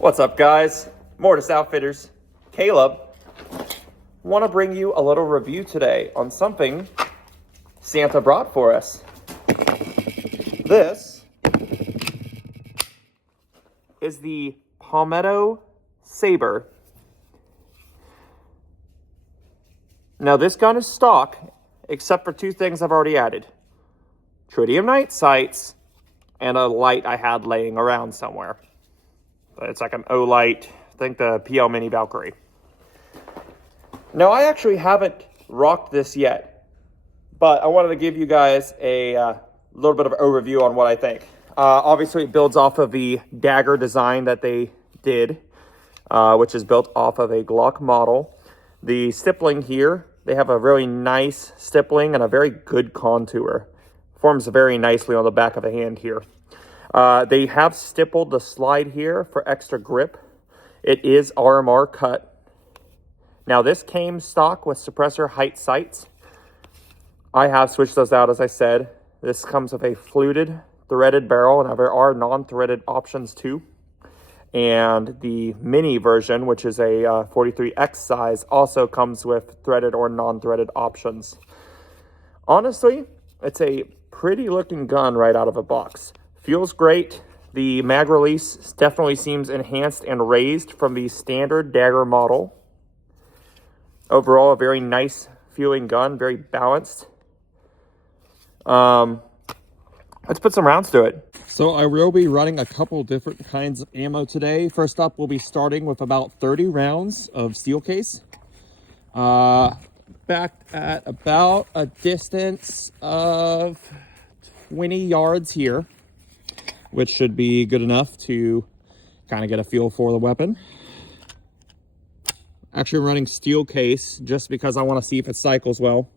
What's up, guys? Mortis Outfitters, Caleb. Want to bring you a little review today on something Santa brought for us. This is the Palmetto Sabre. Now, this gun is stock, except for two things I've already added. Tritium night sights and a light I had laying around somewhere. It's like an O-light, I think the PL Mini Valkyrie. Now, I actually haven't rocked this yet, but I wanted to give you guys a little bit of an overview on what I think. Obviously, it builds off of the dagger design that they did, which is built off of a Glock model. The stippling here, they have a really nice stippling and a very good contour. Forms very nicely on the back of the hand here. They have stippled the slide here for extra grip. It is Armory cut. Now, this came stock with suppressor height sights. I have switched those out, as I said. This comes with a fluted, threaded barrel, and there are non-threaded options too. And the mini version, which is a 43X size, also comes with threaded or non-threaded options. Honestly, it's a pretty looking gun right out of a box. Feels great. The mag release definitely seems enhanced and raised from the standard dagger model. Overall, a very nice feeling gun, very balanced. Let's put some rounds to it. So I will be running a couple different kinds of ammo today. First up, we'll be starting with about 30 rounds of steel case. Back at about a distance of 20 yards here, which should be good enough to kind of get a feel for the weapon. Actually, I'm running steel case just because I want to see if it cycles well.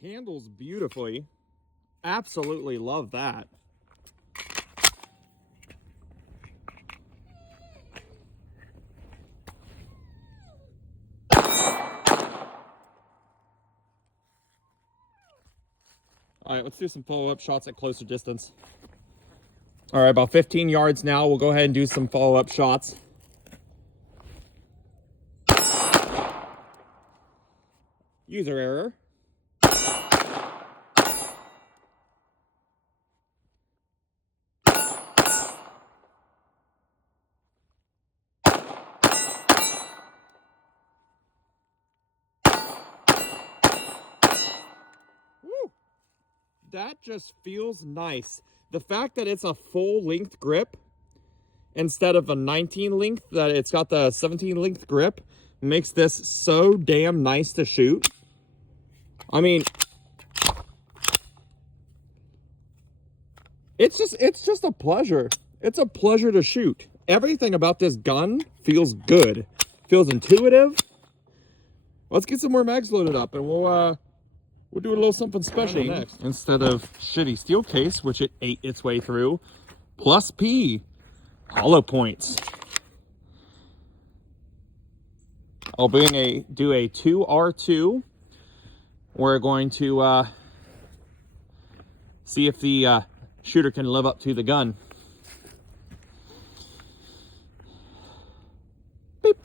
Handles beautifully. Absolutely love that. All right, let's do some follow-up shots at closer distance. All right, about 15 yards now. We'll go ahead and do some follow-up shots. User error. That just feels nice. The fact that it's a full length grip instead of a 19 length, that it's got the 17 length grip, makes this so damn nice to shoot. I mean, it's just a pleasure. It's a pleasure to shoot. Everything about this gun feels good. Feels intuitive. Let's get some more mags loaded up and we'll do a little something special next. Instead of shitty steel case, which it ate its way through, plus P, hollow points. I'll do a 2R2. We're going to see if the shooter can live up to the gun. Beep.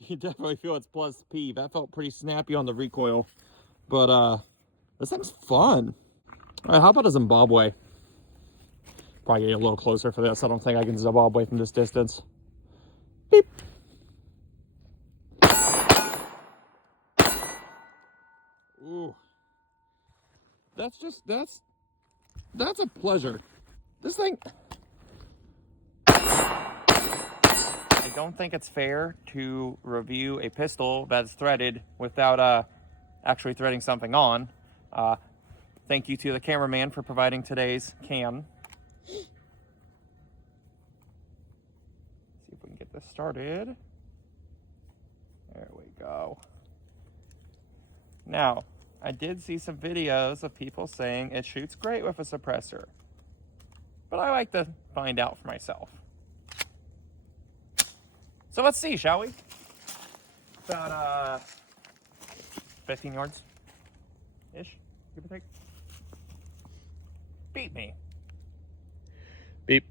You definitely feel it's plus P. That felt pretty snappy on the recoil. But this thing's fun. All right, how about a Zimbabwe? Probably get a little closer for this. I don't think I can Zimbabwe from this distance. Beep. Ooh. That's a pleasure. This thing... I don't think it's fair to review a pistol that's threaded without actually threading something on. Thank you to the cameraman for providing today's cam. See if we can get this started. There we go. Now, I did see some videos of people saying it shoots great with a suppressor, but I like to find out for myself. So let's see, shall we? About 15 yards-ish, give or take. Beat me. Beep.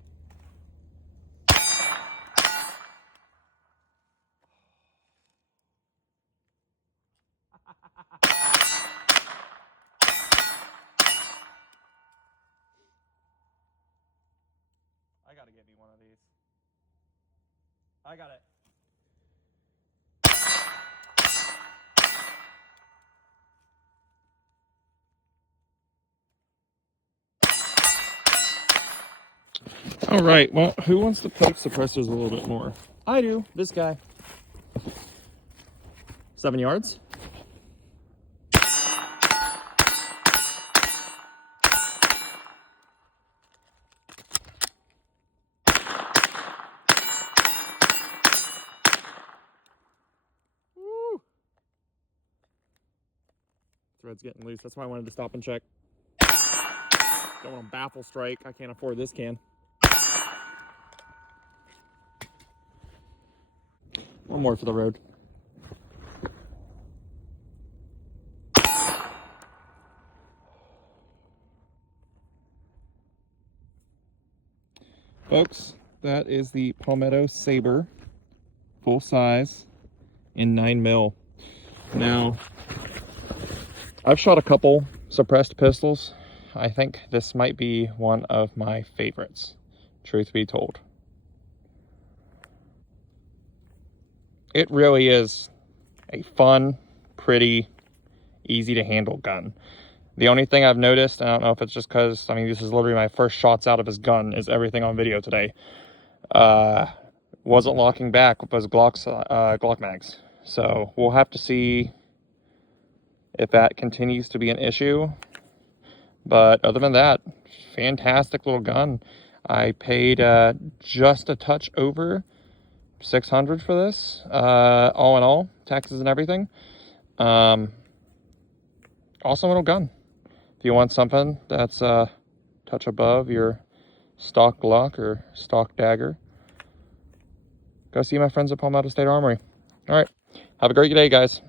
I gotta get me one of these. I got it. All right, well, who wants to poke suppressors a little bit more? I do, this guy. 7 yards. Woo. Thread's getting loose, that's why I wanted to stop and check. Don't want to baffle strike, I can't afford this can. One more for the road. Folks, that is the Palmetto Sabre, full size, in 9mm. Now, I've shot a couple suppressed pistols. I think this might be one of my favorites, truth be told. It really is a fun, pretty, easy to handle gun. The only thing I've noticed, and I don't know if it's just because, I mean, this is literally my first shots out of his gun, is everything on video today. Wasn't locking back with those Glock mags. So we'll have to see if that continues to be an issue. But other than that, fantastic little gun. I paid just a touch over $600 for this, all in all, taxes and everything. Awesome little gun. If you want something that's a touch above your stock Glock or stock dagger, go see my friends at Palmetto State Armory. All right, have a great day, guys.